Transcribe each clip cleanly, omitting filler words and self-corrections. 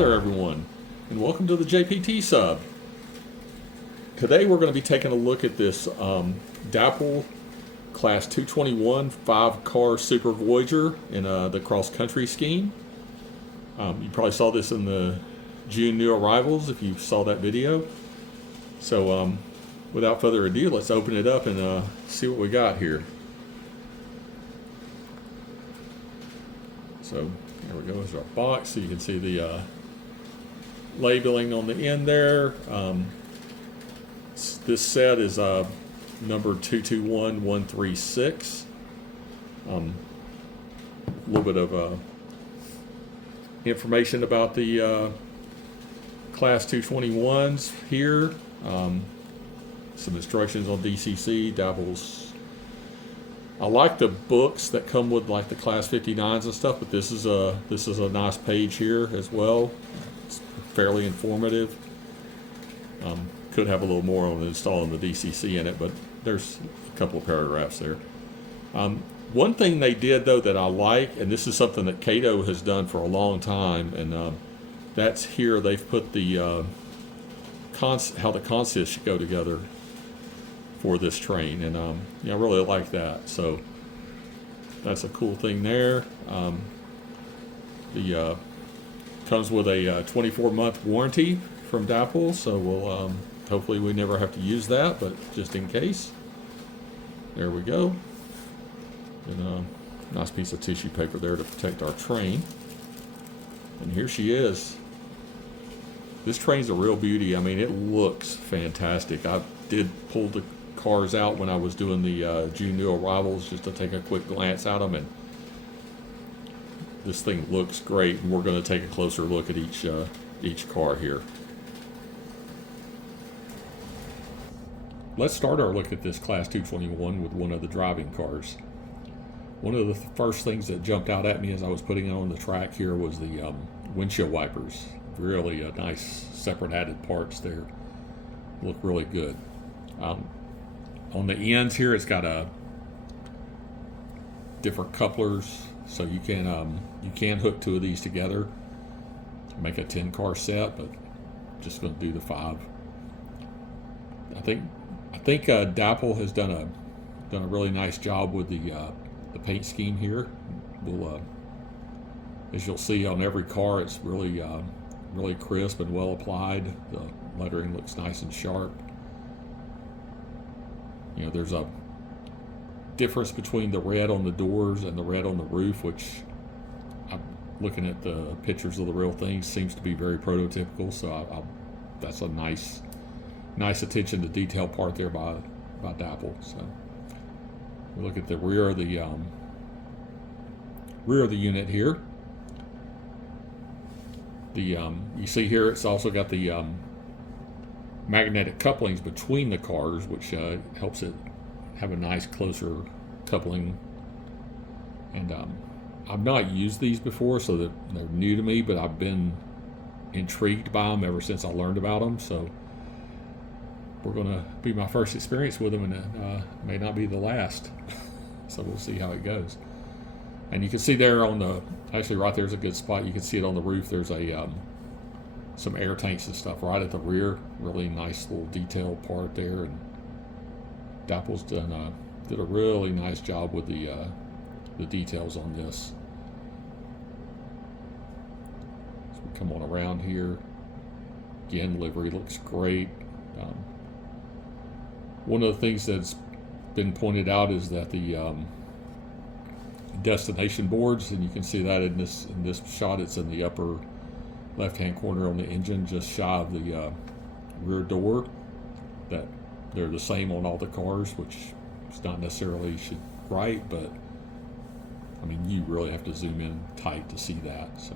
there everyone, and welcome to the JPT sub. Today we're going to be taking a look at this Dapol Class 221 5-car Super Voyager in the CrossCountry scheme. You probably saw this in the June new arrivals if you saw that video. So without further ado, let's open it up and see what we got here. So there we go, there's our box, so you can see the labeling on the end there. This set is number 221136. A little bit of information about the Class 221s here. Some instructions on DCC, Dapol's. I like the books that come with like the Class 59s and stuff, but this is a nice page here as well. It's fairly informative. Could have a little more on installing the DCC in it, but there's a couple of paragraphs there. One thing they did though that I like, and this is something that Cato has done for a long time, and that's here they've put the how the consists should go together for this train, and yeah, I really like that. So that's a cool thing there. The comes with a 24-month warranty from Dapol, so we'll hopefully we never have to use that, but just in case, there we go. And a nice piece of tissue paper there to protect our train. And here she is. This train's a real beauty. I mean, it looks fantastic. I did pull the cars out when I was doing the June new arrivals just to take a quick glance at them, and this thing looks great. And we're going to take a closer look at each car here. Let's start our look at this Class 221 with one of the driving cars. One of the first things that jumped out at me as I was putting it on the track here was the windshield wipers. Really a nice separate added parts there. Look really good. On the ends here, it's got a different couplers, so you can hook two of these together, make a 10-car set, but just going to do the 5. I think Dapol has done a really nice job with the paint scheme here. We'll as you'll see on every car, it's really really crisp and well applied. The lettering looks nice and sharp. You know, there's a difference between the red on the doors and the red on the roof, which I'm looking at the pictures of the real thing, seems to be very prototypical. So that's a nice attention to detail part there by Dapol. So we look at the rear of the unit here. You see here it's also got the magnetic couplings between the cars, which helps it have a nice closer coupling. And I've not used these before, so they're new to me, but I've been intrigued by them ever since I learned about them. So we're going to be my first experience with them, and it may not be the last. So we'll see how it goes. And you can see there on the, actually right there's a good spot. You can see it on the roof. There's a some air tanks and stuff right at the rear. Really nice little detail part there. And Dapol's did a really nice job with the details on this. So we come on around here. Again, livery looks great. One of the things that's been pointed out is that the destination boards, and you can see that in this shot, it's in the upper left-hand corner on the engine, just shy of the rear door. That they're the same on all the cars, which is not necessarily right, but I mean, you really have to zoom in tight to see that. So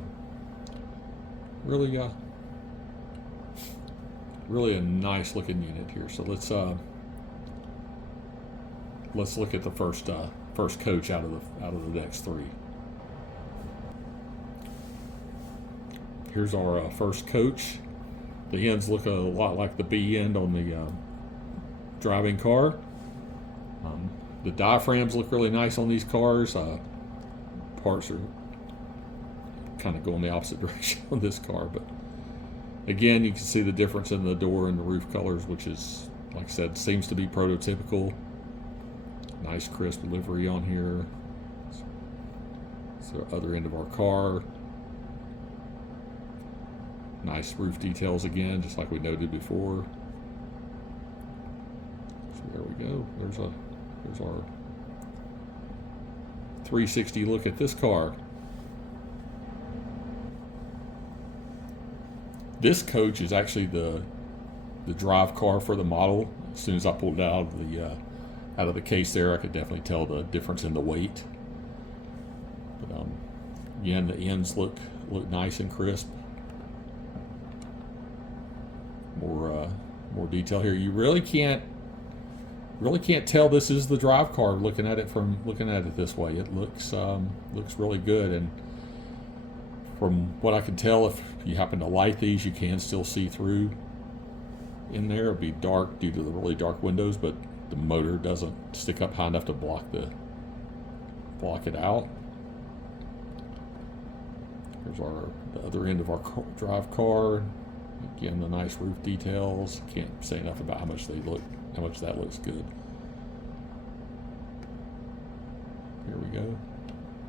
really a nice looking unit here. So let's look at the first coach out of the next 3. Here's our first coach. The ends look a lot like the B end on the driving car. The diaphragms look really nice on these cars. Parts are kind of going the opposite direction on this car, but Again, you can see the difference in the door and the roof colors, which is, like I said, seems to be prototypical. Nice crisp livery on here. It's the other end of our car. Nice roof details again, just like we noted before. So there we go. There's our 360 look at this car. This coach is actually the drive car for the model. As soon as I pulled it out of the case there, I could definitely tell the difference in the weight. But again, the ends look nice and crisp. More detail here. You really can't tell this is the drive car looking at it this way. It looks really good, and from what I can tell, if you happen to light these, you can still see through in there. It'll be dark due to the really dark windows, but the motor doesn't stick up high enough to block it out. Here's the other end of our drive car. Again, the nice roof details. Can't say enough about how much that looks good. Here we go.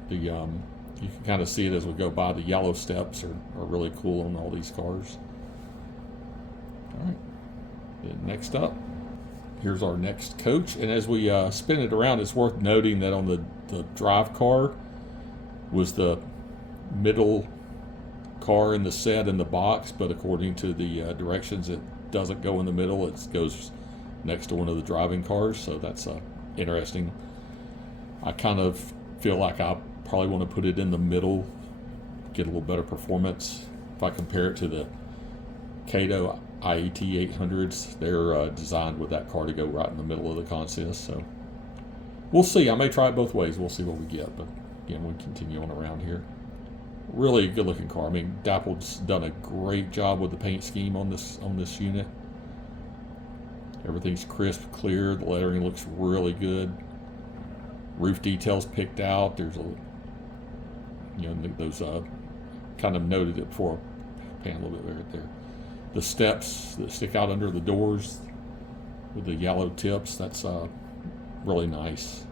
You can kind of see it as we go by. The yellow steps are really cool on all these cars. All right. Then next up, here's our next coach. And as we spin it around, it's worth noting that on the drive car was the middle car in the set in the box, but according to the directions, it doesn't go in the middle. It goes next to one of the driving cars, so that's interesting. I kind of feel like I probably want to put it in the middle, get a little better performance. If I compare it to the Kato IET 800s, they're designed with that car to go right in the middle of the consist, so we'll see. I may try it both ways. We'll see what we get, but again, we'll continue on around here. Really good looking car. I mean, Dapol's done a great job with the paint scheme on this unit. Everything's crisp, clear. The lettering looks really good. Roof details picked out. There's those kind of noted it before. Pan a little bit right there. The steps that stick out under the doors with the yellow tips. That's really nice.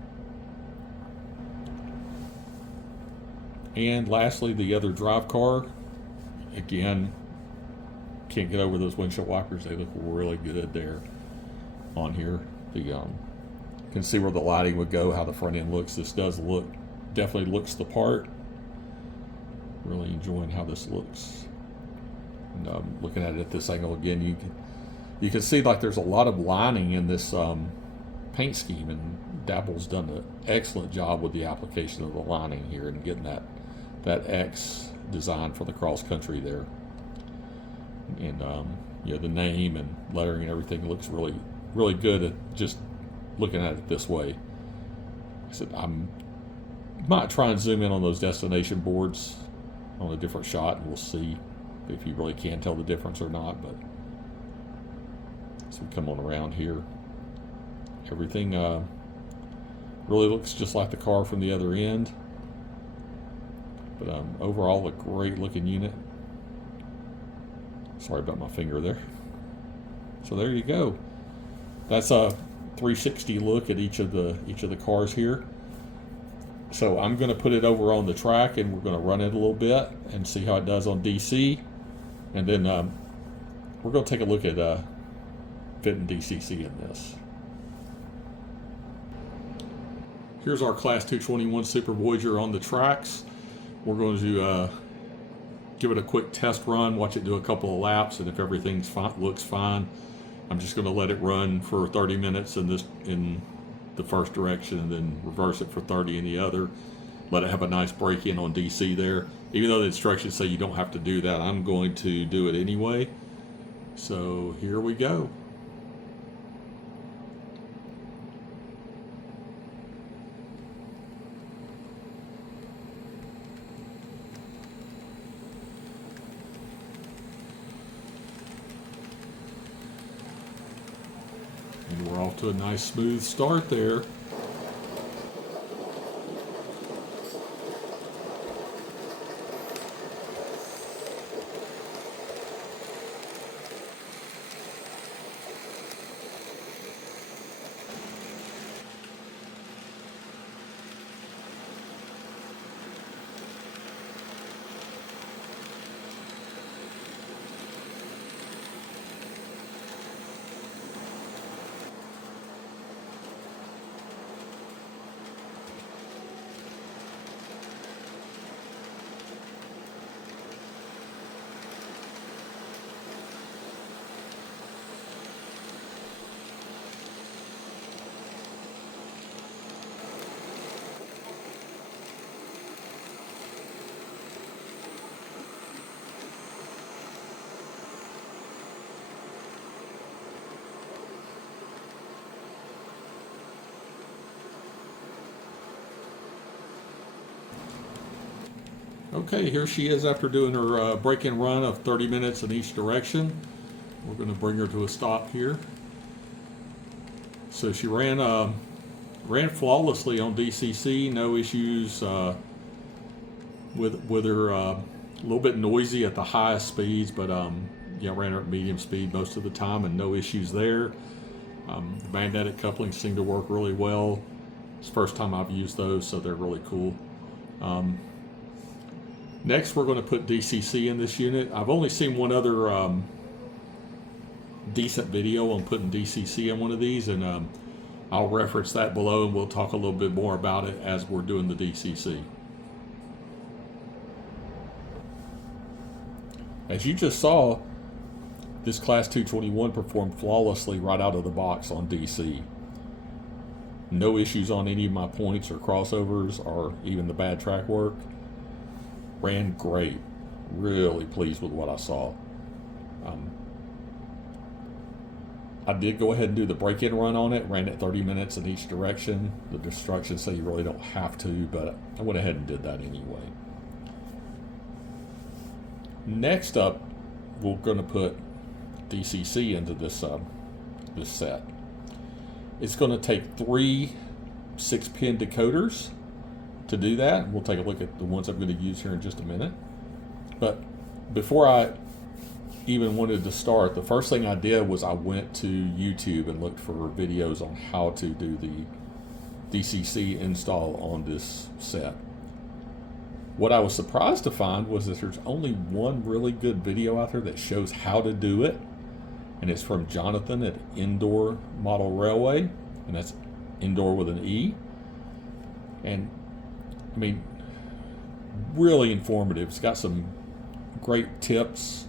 And lastly, the other drive car. Again, can't get over those windshield wipers. They look really good there on here. You can see where the lighting would go, how the front end looks. This definitely looks the part. Really enjoying how this looks. And looking at it at this angle again, you can see like there's a lot of lining in this paint scheme, and Dapol's done an excellent job with the application of the lining here and getting that X design for the CrossCountry there. And the name and lettering and everything looks really, really good at just looking at it this way. I said I might try and zoom in on those destination boards on a different shot, and we'll see if you really can tell the difference or not. But as we come on around here, everything really looks just like the car from the other end. But overall, a great looking unit. Sorry about my finger there. So there you go. That's a 360 look at each of the cars here. So I'm going to put it over on the track, and we're going to run it a little bit and see how it does on DC. And then we're going to take a look at fitting DCC in this. Here's our Class 221 Super Voyager on the tracks. We're going to give it a quick test run, watch it do a couple of laps, and if everything looks fine, I'm just going to let it run for 30 minutes in the first direction, and then reverse it for 30 in the other. Let it have a nice break-in on DC there. Even though the instructions say you don't have to do that, I'm going to do it anyway. So here we go. And we're off to a nice smooth start there. Okay, here she is after doing her break-in run of 30 minutes in each direction. We're going to bring her to a stop here. So she ran flawlessly on DCC, no issues with her. A little bit noisy at the highest speeds, but yeah, ran her at medium speed most of the time, and no issues there. The magnetic couplings seem to work really well. It's the first time I've used those, so they're really cool. Next, we're going to put DCC in this unit. I've only seen one other decent video on putting DCC in one of these, and I'll reference that below, and we'll talk a little bit more about it as we're doing the DCC. As you just saw, this Class 221 performed flawlessly right out of the box on DC. No issues on any of my points or crossovers or even the bad track work. Ran great. Really pleased with what I saw. I did go ahead and do the break-in run on it. Ran it 30 minutes in each direction. The instructions say you really don't have to, but I went ahead and did that anyway. Next up, we're going to put DCC into this this set. It's going to take 3 6-pin decoders to do that. We'll take a look at the ones I'm going to use here in just a minute. But before I even wanted to start, the first thing I did was I went to YouTube and looked for videos on how to do the DCC install on this set. What I was surprised to find was that there's only one really good video out there that shows how to do it, and it's from Jonathan at Indoor Model Railway, and that's Indoor with an E. And I mean, really informative. It's got some great tips,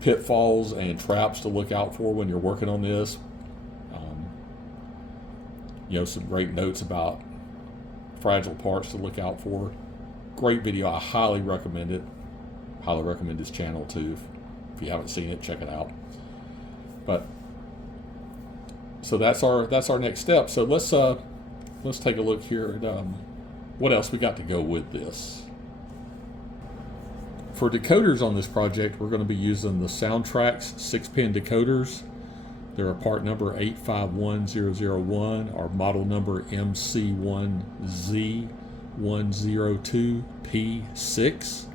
pitfalls and traps to look out for when you're working on this. You know, some great notes about fragile parts to look out for. Great video. I highly recommend it. Highly recommend this channel too. If you haven't seen it, check it out. But so that's our next step. So let's take a look here at what else we got to go with this. For decoders on this project, we're going to be using the Soundtrax 6-pin decoders. They're a part number 851001, or model number MC1Z102P6.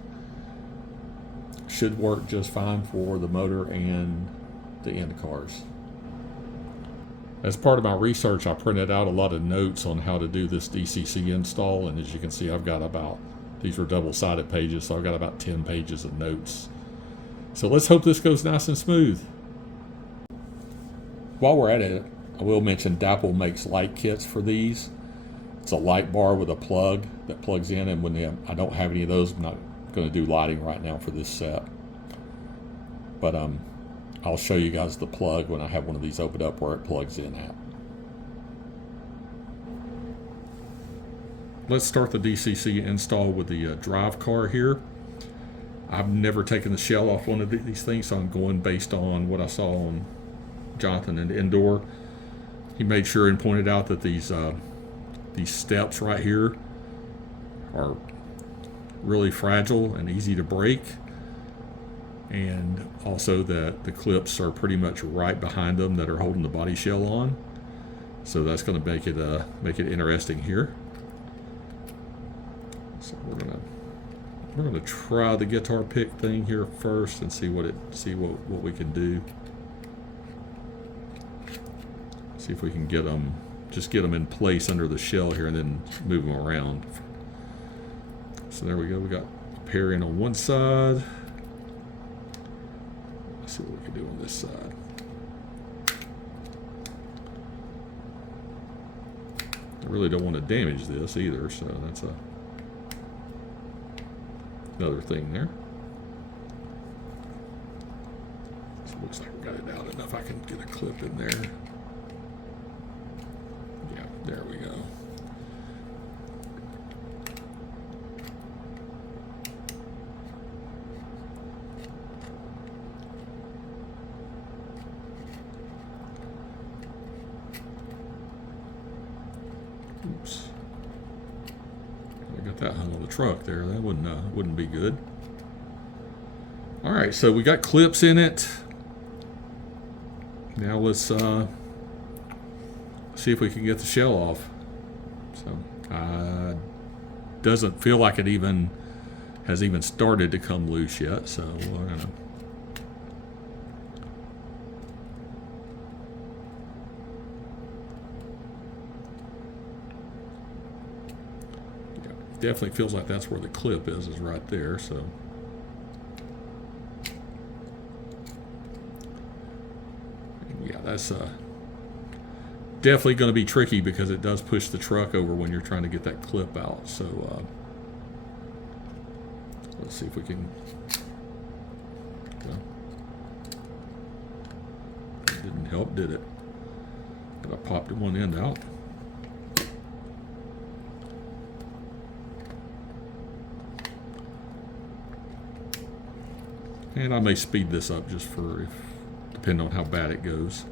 Should work just fine for the motor and the end cars. As part of my research, I printed out a lot of notes on how to do this DCC install, and as you can see, I've got these were double-sided pages, so I've got about 10 pages of notes. So let's hope this goes nice and smooth. While we're at it, I will mention Dapol makes light kits for these. It's a light bar with a plug that plugs in, and when I don't have any of those, I'm not going to do lighting right now for this set. But I'll show you guys the plug when I have one of these opened up where it plugs in at. Let's start the DCC install with the drive car here. I've never taken the shell off one of these things, so I'm going based on what I saw on Jonathan and Indoor. He made sure and pointed out that these steps right here are really fragile and easy to break, and also that the clips are pretty much right behind them that are holding the body shell on. So that's going to make it interesting here. So we're gonna try the guitar pick thing here first and see what we can do. See if we can get them in place under the shell here and then move them around. So there we go. We got a pair in on one side. Let's see what we can do on this side. I really don't want to damage this either, so that's another thing there. So it looks like we got it out enough. I can get a clip in there. Yeah, there we go. Oops. I got that hung on the truck there. That wouldn't be good. All right, so we got clips in it. Now let's see if we can get the shell off. So doesn't feel like it has even started to come loose yet. So we're gonna. Definitely feels like that's where the clip is right there. So yeah, that's definitely going to be tricky because it does push the truck over when you're trying to get that clip out. So let's see if we can. It didn't help, did it? But I popped one end out. And I may speed this up just for depending on how bad it goes.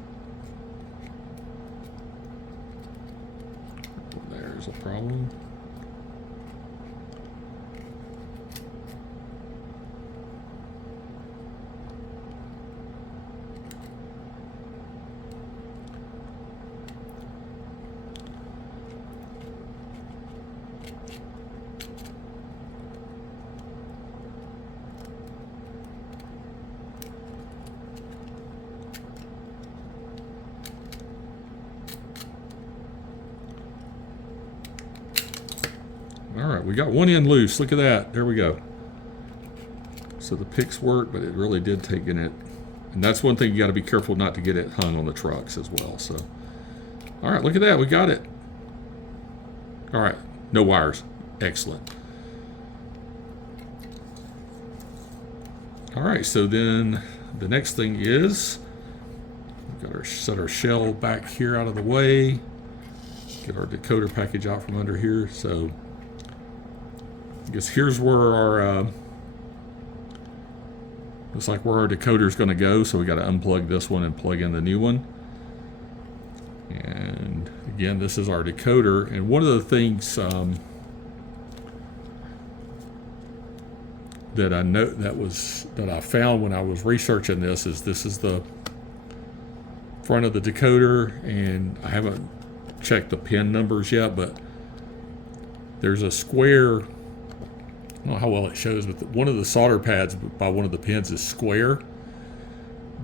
There's a problem. All right, we got one end loose. Look at that. There we go. So the picks work, but it really did take in it. And that's one thing you got to be careful not to get it hung on the trucks as well. So, all right, look at that. We got it. All right, no wires. Excellent. All right, so then the next thing is we've got our set our shell back here out of the way. Get our decoder package out from under here. So I guess here's where our looks like where our decoder is going to go. So we got to unplug this one and plug in the new one. And again, this is our decoder. And one of the things that I know that I found when I was researching this is the front of the decoder, and I haven't checked the pin numbers yet, but there's a square. I don't know how well it shows, but one of the solder pads by one of the pins is square.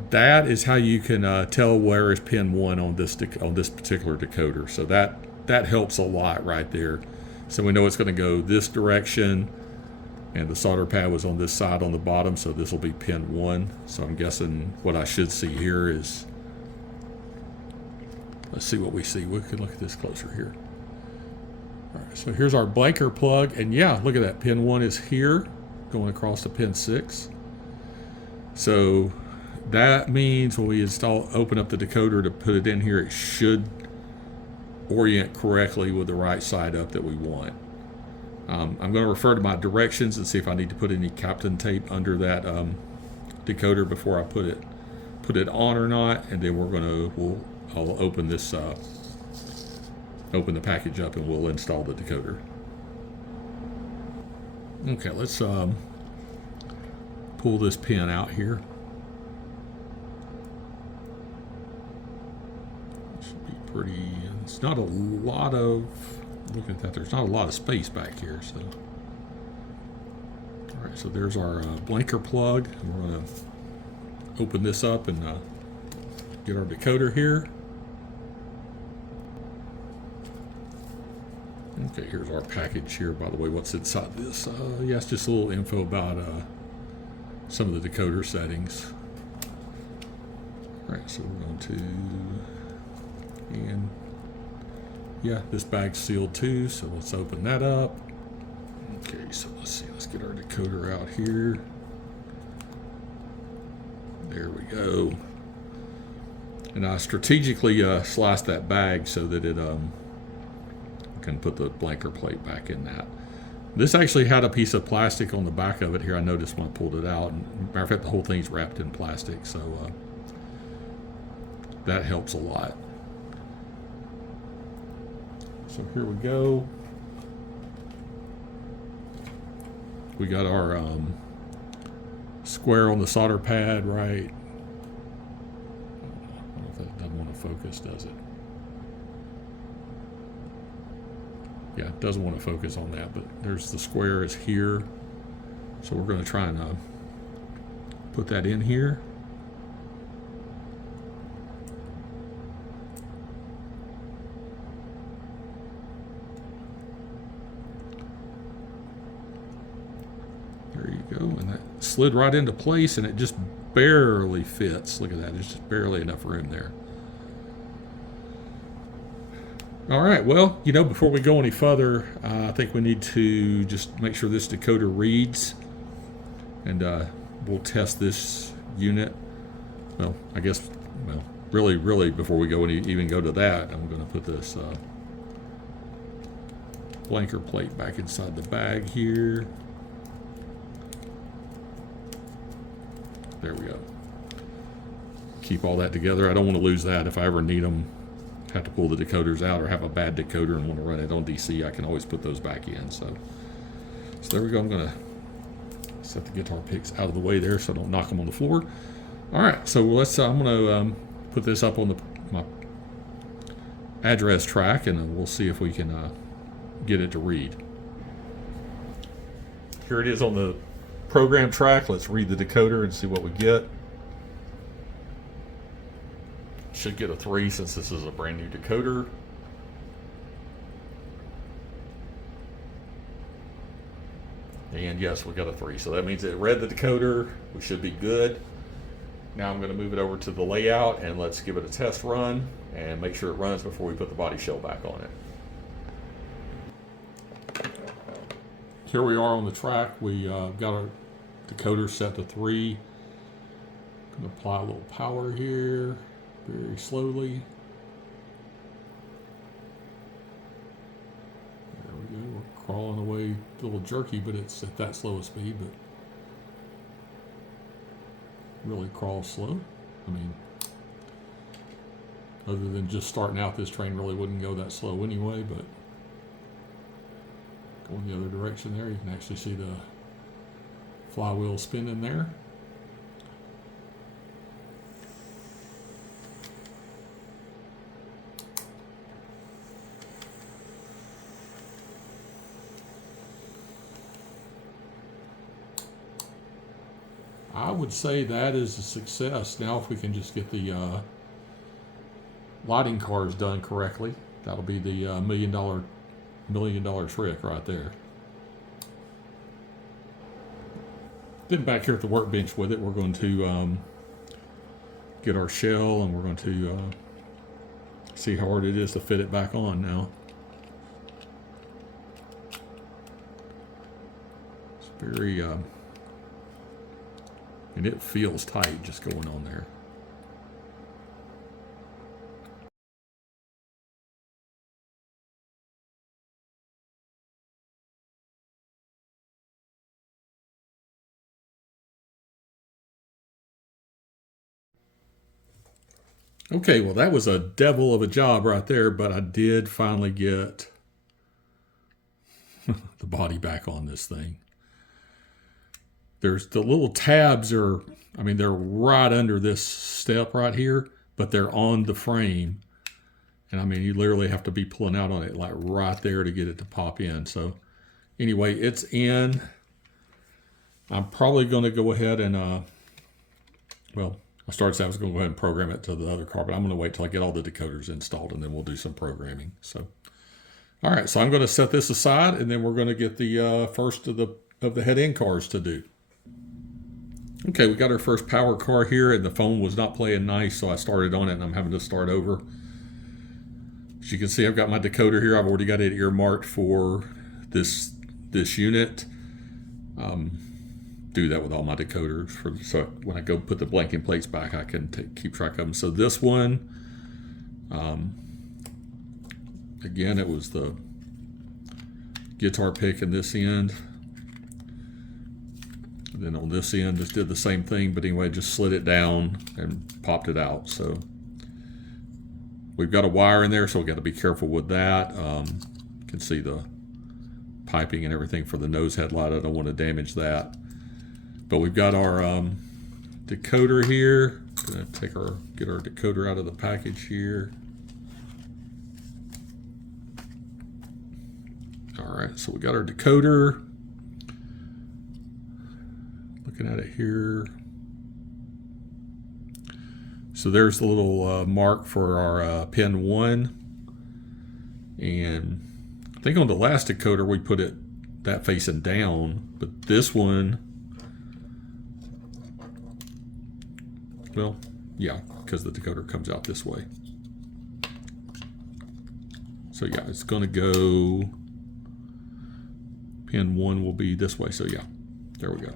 That is how you can tell where is pin 1 on this particular decoder. So that helps a lot right there. So we know it's going to go this direction, and the solder pad was on this side on the bottom, so this will be pin 1. So I'm guessing what I should see here is, let's see what we see. We can look at this closer here. All right, so here's our blanker plug, and yeah, look at that. Pin 1 is here, going across to pin 6. So that means when we open up the decoder to put it in here, it should orient correctly with the right side up that we want. I'm going to refer to my directions and see if I need to put any Kapton tape under that decoder before I put it on or not, and then I'll open this. Open the package up and we'll install the decoder. Okay, let's pull this pin out here. Should be pretty. It's not a lot of. Look at that. There's not a lot of space back here. So, all right. So there's our blanker plug. We're going to open this up and get our decoder here. Okay, here's our package here. By the way, what's inside this? Yeah, it's just a little info about some of the decoder settings. All right, so we're going to, and yeah, this bag's sealed too, so let's open that up. Okay, so let's see, let's get our decoder out here. There we go. And I strategically sliced that bag so that it can put the blanker plate back in that. This actually had a piece of plastic on the back of it here. I noticed when I pulled it out. And matter of fact, the whole thing's wrapped in plastic, so that helps a lot. So here we go. We got our square on the solder pad, right? I don't know if that doesn't want to focus, does it? Yeah, it doesn't want to focus on that, but there's the square is here. So we're going to try and put that in here. There you go, and that slid right into place, and it just barely fits. Look at that, there's just barely enough room there. All right, well, you know, before we go any further, I think we need to just make sure this decoder reads, and we'll test this unit. Well, I guess, well, really, before we go even go to that, I'm going to put this blanker plate back inside the bag here. There we go. Keep all that together. I don't want to lose that. If I ever need them, have to pull the decoders out or have a bad decoder and want to run it on DC, I can always put those back in. So there we go. I'm going to set the guitar picks out of the way there so I don't knock them on the floor. All right, so let's. I'm going to put this up on my address track, and we'll see if we can get it to read. Here it is on the program track. Let's read the decoder and see what we get. Should get a 3 since this is a brand new decoder. And yes, we got a 3. So that means it read the decoder. We should be good. Now I'm going to move it over to the layout and let's give it a test run and make sure it runs before we put the body shell back on it. Here we are on the track. We got our decoder set to 3. I'm going to apply a little power here. Very slowly. There we go. We're crawling away a little jerky, but it's at that slow a speed, but really crawls slow. I mean, other than just starting out, this train really wouldn't go that slow anyway, but going the other direction there, you can actually see the flywheel spinning there. I would say that is a success. Now if we can just get the lighting cars done correctly, that'll be the $1 million trick right there. Then back here at the workbench with it, we're going to get our shell and we're going to see how hard it is to fit it back on now. It's very... and it feels tight just going on there. Okay, well that was a devil of a job right there, but I did finally get the body back on this thing. There's the little tabs are, I mean, they're right under this step right here, but they're on the frame. And I mean, you literally have to be pulling out on it like right there to get it to pop in. So anyway, it's in. I'm probably going to go ahead and, well, I started saying I was going to go ahead and program it to the other car, but I'm going to wait till I get all the decoders installed and then we'll do some programming. So, all right, so I'm going to set this aside and then we're going to get the first of the head-end cars to do. Okay, we got our first power car here, and the phone was not playing nice, so I started on it, and I'm having to start over. As you can see, I've got my decoder here. I've already got it earmarked for this unit. Do that with all my decoders, so when I go put the blanking plates back, I can keep track of them. So this one, again, it was the guitar pick in this end. And then on this end, just did the same thing, but anyway, just slid it down and popped it out. So we've got a wire in there, so we've got to be careful with that. You can see the piping and everything for the nose headlight. I don't want to damage that. But we've got our decoder here. Gonna get our decoder out of the package here. All right, so we got our decoder. Looking at it here. So there's the little mark for our pin 1. And I think on the last decoder we put it that facing down, but this one, well, yeah, because the decoder comes out this way. So yeah, it's going to go, pin 1 will be this way. So yeah, there we go.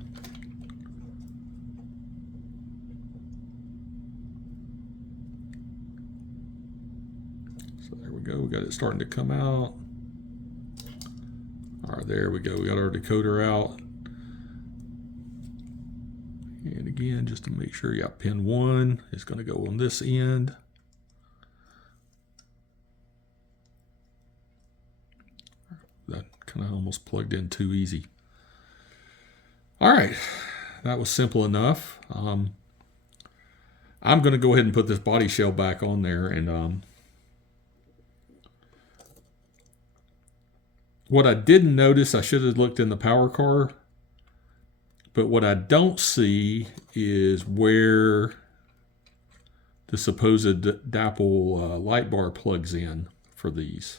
So there we go. We got it starting to come out. All right, there we go. We got our decoder out. And again, just to make sure, yeah, pin 1 is going to go on this end. That kind of almost plugged in too easy. All right, that was simple enough. I'm going to go ahead and put this body shell back on there, and what I didn't notice, I should have looked in the power car, but what I don't see is where the supposed Dapol light bar plugs in for these.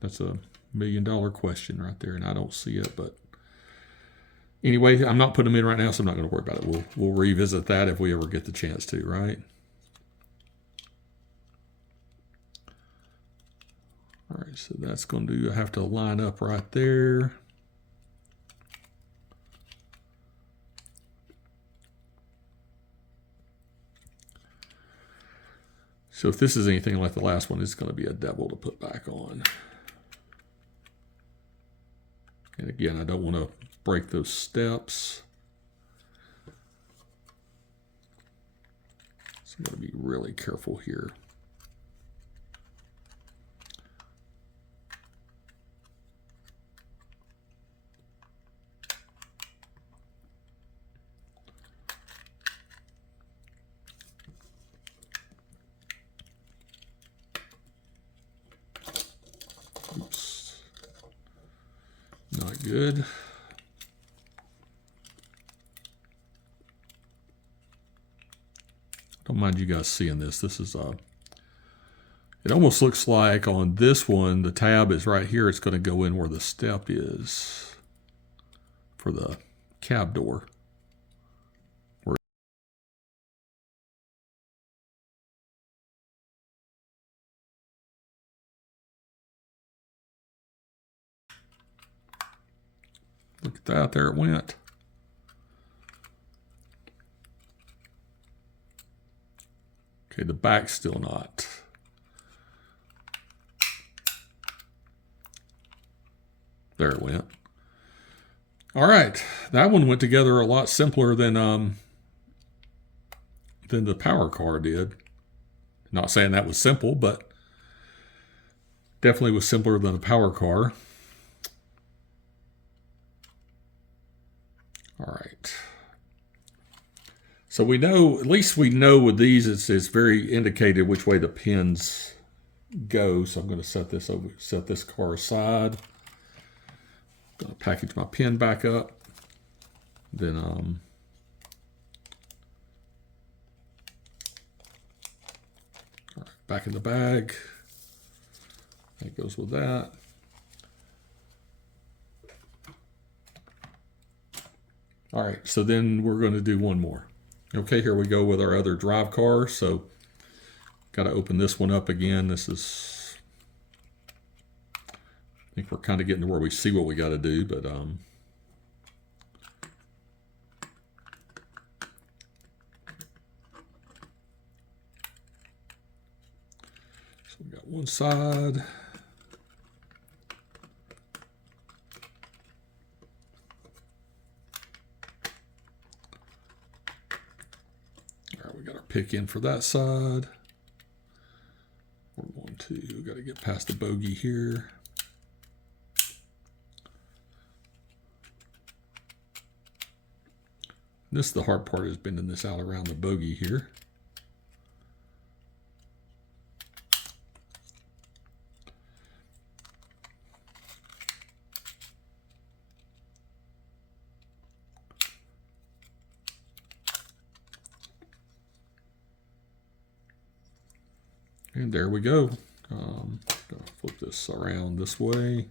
That's a $1 million question right there, and I don't see it. But anyway, I'm not putting them in right now, so I'm not going to worry about it. We'll revisit that if we ever get the chance to, right? All right, so that's going to have to line up right there. So if this is anything like the last one, it's going to be a devil to put back on. And again, I don't want to break those steps. So I'm going to be really careful here. Oops. Not good. Don't mind you guys seeing this. This is it almost looks like on this one, the tab is right here. It's going to go in where the step is for the cab door. Look at that, there it went. Okay, the back's still not. There it went. All right, that one went together a lot simpler than the power car did. Not saying that was simple, but definitely was simpler than the power car. All right. So we know, at least we know with these, it's very indicated which way the pins go. So I'm going to set this car aside. I'm going to package my pin back up. Then all right, back in the bag. That goes with that. All right, so then we're going to do one more. Okay, here we go with our other drive car. So got to open this one up again. This is, I think we're kind of getting to where we see what we got to do, but so we got one side. Pick in for that side. We're going to, we got to get past the bogey here. This is the hard part, is bending this out around the bogey here. And there we go. Gonna flip this around this way.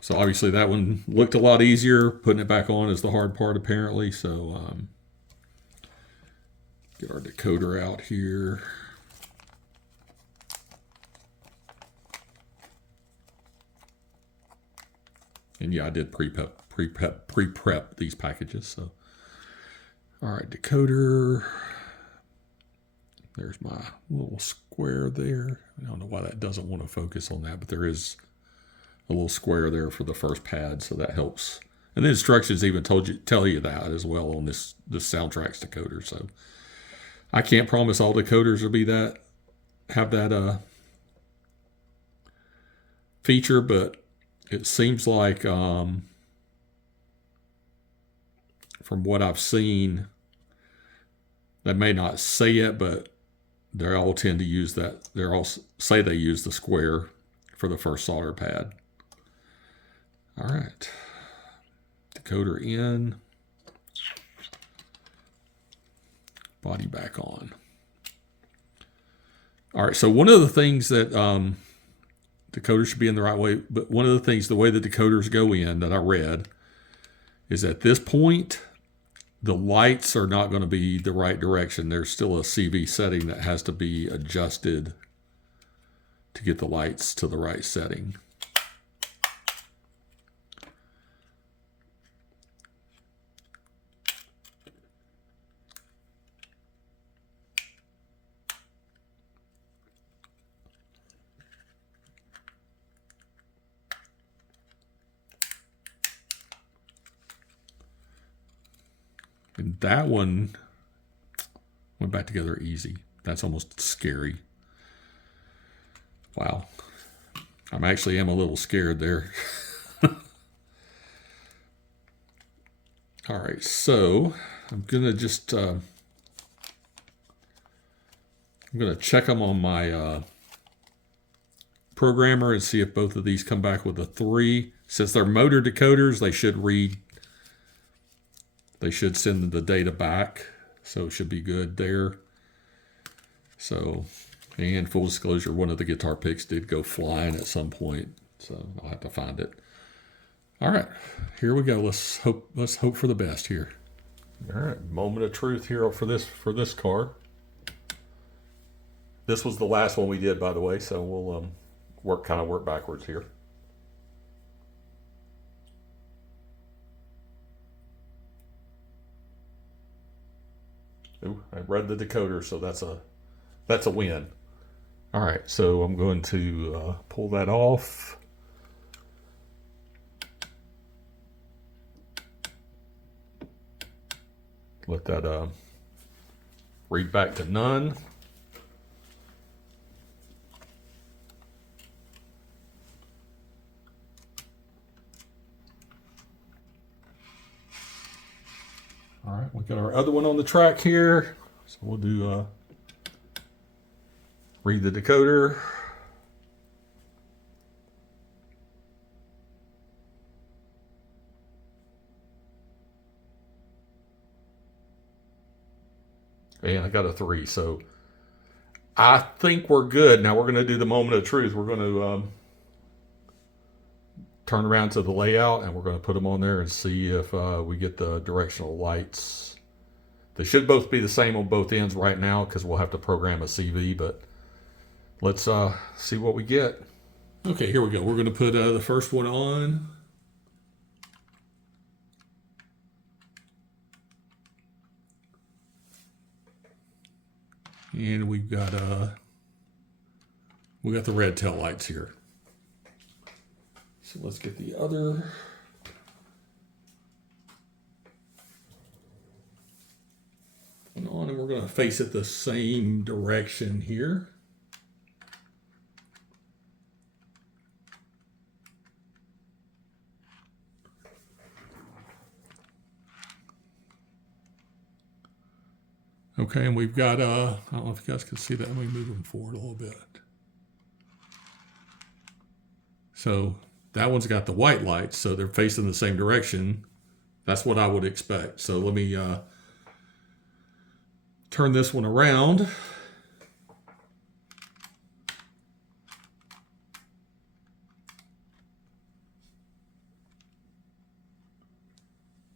So obviously that one looked a lot easier. Putting it back on is the hard part apparently. So get our decoder out here. And yeah, I did pre-prep these packages. So all right, decoder. There's my little square there. I don't know why that doesn't want to focus on that, but there is a little square there for the first pad, so that helps. And the instructions even tell you that as well on this Soundtrax decoder. So I can't promise all decoders will have that feature, but it seems like from what I've seen, they may not say it, but they all tend to use that. They all say they use the square for the first solder pad. All right, decoder in, body back on. All right, so one of the things that decoders should be in the right way, but one of the things, the way the decoders go in that I read, is at this point, the lights are not going to be the right direction. There's still a CV setting that has to be adjusted to get the lights to the right setting. And that one went back together easy. That's almost scary. Wow. I am a little scared there. All right, so I'm gonna just I'm gonna check them on my programmer and see if both of these come back with a 3. Since they're motor decoders, they should send the data back, so it should be good there. So, and full disclosure, one of the guitar picks did go flying at some point, so I'll have to find it. All right, here we go. Let's hope for the best here. All right, moment of truth here for this car. This was the last one we did, by the way, so we'll work backwards here. Ooh, I read the decoder, so that's a win. All right, so I'm going to pull that off. Let that read back to none. All right, we got our other one on the track here. So we'll do read the decoder. And I got a 3, so I think we're good. Now we're going to do the moment of truth. We're going to turn around to the layout, and we're going to put them on there and see if we get the directional lights. They should both be the same on both ends right now because we'll have to program a CV, but let's see what we get. Okay, here we go. We're going to put the first one on. And we got the red tail lights here. So let's get the other. On, and we're going to face it the same direction here. Okay, and we've got, I don't know if you guys can see that. Let me move them forward a little bit. So that one's got the white lights, so they're facing the same direction. That's what I would expect. So let me turn this one around.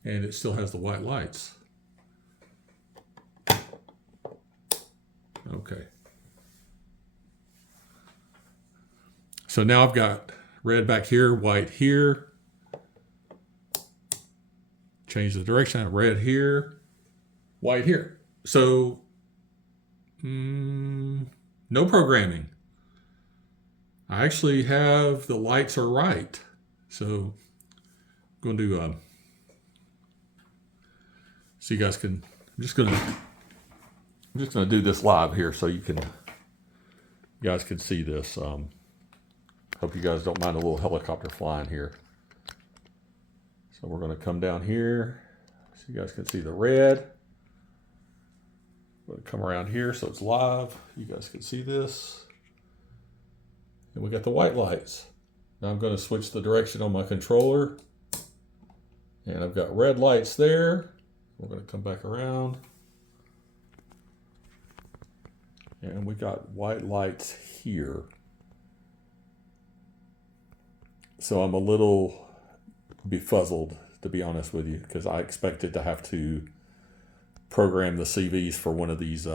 And it still has the white lights. Okay. So now I've got red back here, white here. Change the direction, red here, white here. So, no programming. I actually have the lights are right. So, I'm going to so you guys can. I'm just going to do this live here so you guys can see this. Hope you guys don't mind a little helicopter flying here. So we're going to come down here so you guys can see the red. We're going to come around here so it's live. You guys can see this. And we got the white lights. Now I'm going to switch the direction on my controller. And I've got red lights there. We're going to come back around. And we got white lights here. So I'm a little befuzzled, to be honest with you, because I expected to have to program the CVs for one of these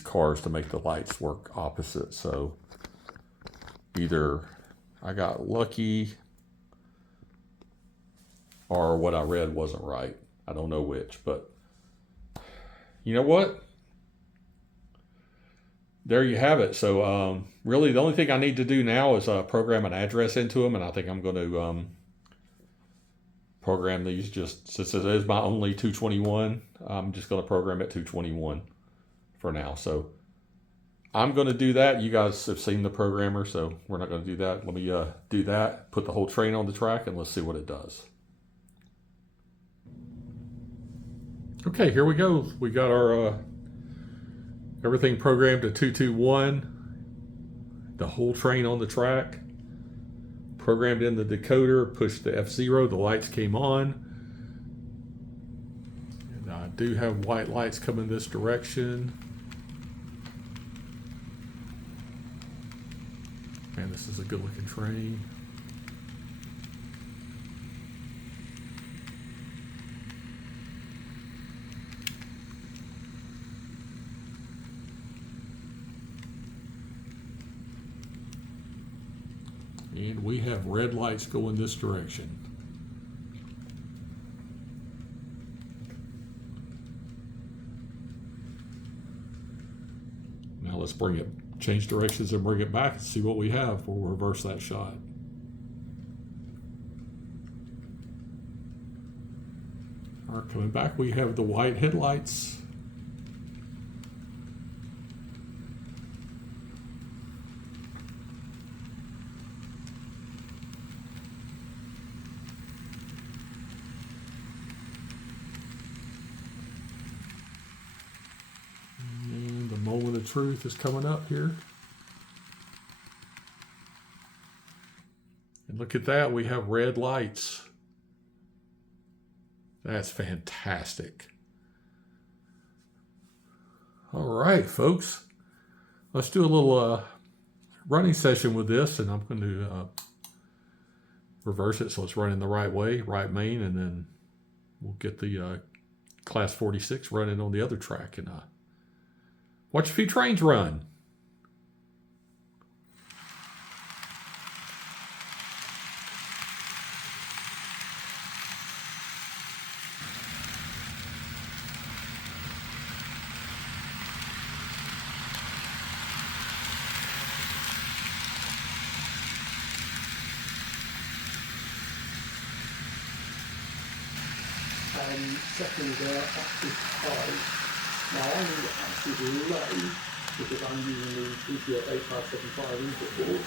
cars to make the lights work opposite. So either I got lucky or what I read wasn't right. I don't know which, but you know what? There you have it. So really the only thing I need to do now is program an address into them, and I think I'm going to program these just since it is my only 221. I'm just going to program it 221 for now. So I'm going to do that. You guys have seen the programmer, so we're not going to do that. Let me do that, put the whole train on the track, and let's see what it does. Okay, here we go. We got our everything programmed to 221. The whole train on the track. Programmed in the decoder, pushed the F0, the lights came on. And I do have white lights coming this direction. Man, this is a good looking train. And we have red lights going this direction. Now let's bring it, change directions and bring it back and see what we have. We'll reverse that shot. All right, coming back, we have the white headlights. Moment of truth is coming up here. And look at that, we have red lights. That's fantastic. All right, folks. Let's do a little running session with this, and I'm going to reverse it so it's running the right way, right main, and then we'll get the Class 46 running on the other track and watch a few trains run. And second active high. Now I'm going to active low because I'm using the PTF 8575 input board.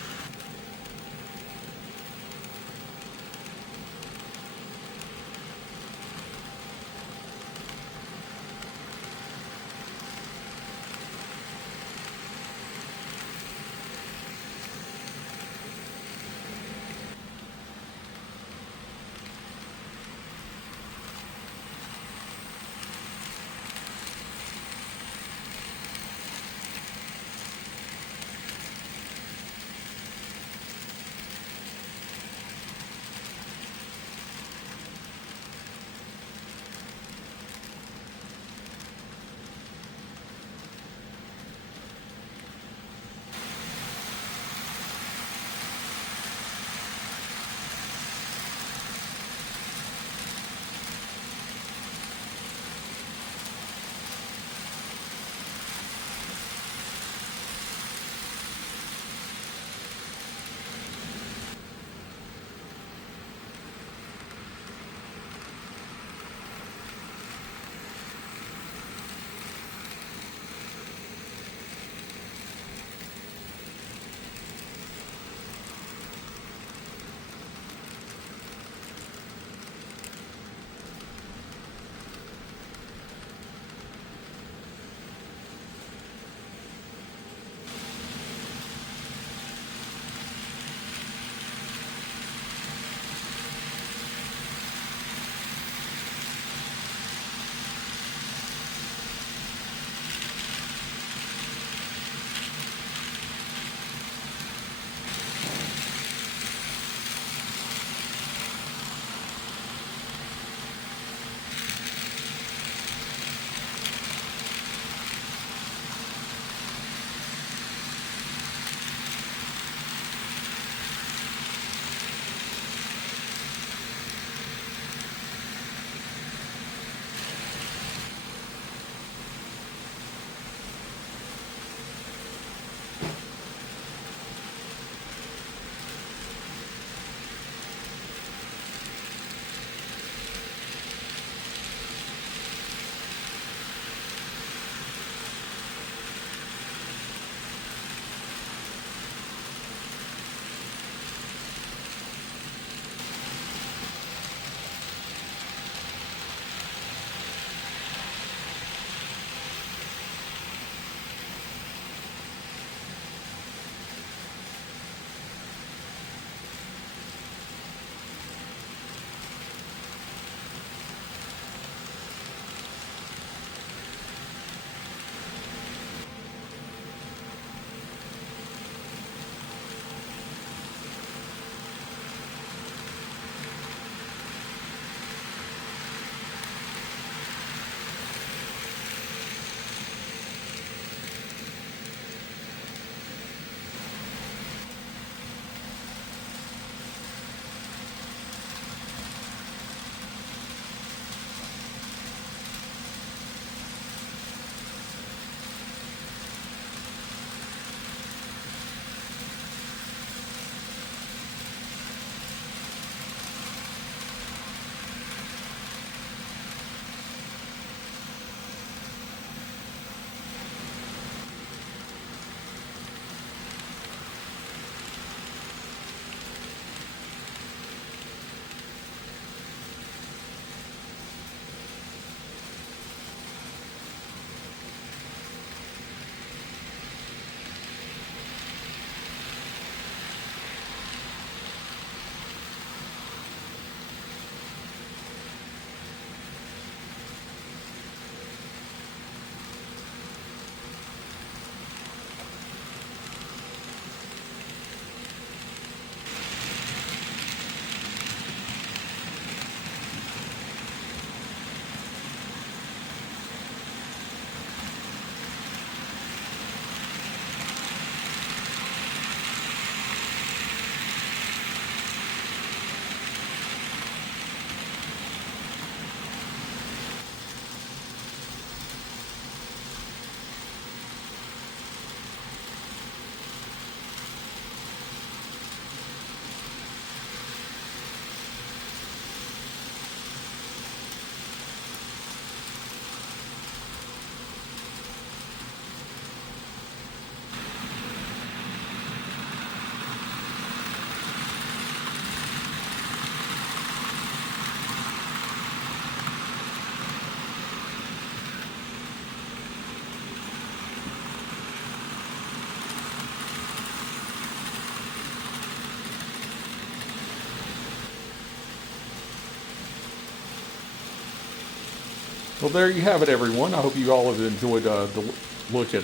Well, there you have it, everyone. I hope you all have enjoyed the look at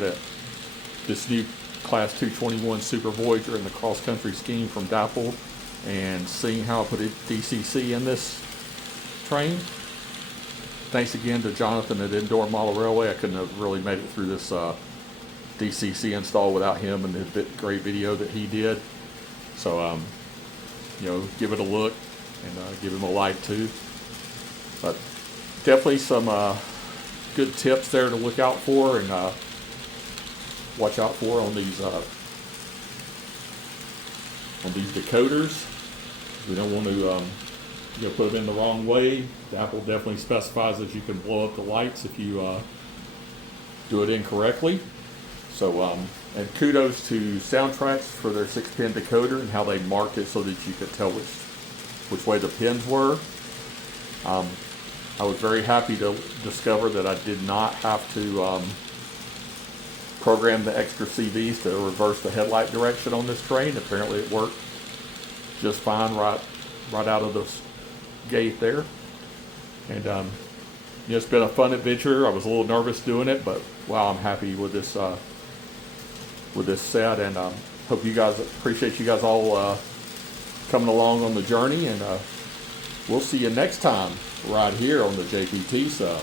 this new Class 221 Super Voyager in the cross-country scheme from Dapol, and seeing how I put a DCC in this train. Thanks again to Jonathan at Indoor Model Railway. I couldn't have really made it through this DCC install without him and the great video that he did. So, you know, give it a look and give him a like too. But definitely some good tips there to look out for and watch out for on these decoders. We don't want to you know, put them in the wrong way. Dapol definitely specifies that you can blow up the lights if you do it incorrectly. So, and kudos to Soundtracks for their 6-pin decoder and how they marked it so that you could tell which way the pins were. I was very happy to discover that I did not have to program the extra CVs to reverse the headlight direction on this train. Apparently it worked just fine right out of the gate there. And you know, it's been a fun adventure. I was a little nervous doing it, but wow, I'm happy with this set, and hope you guys appreciate you guys all coming along on the journey, and we'll see you next time right here on the JPT Sub.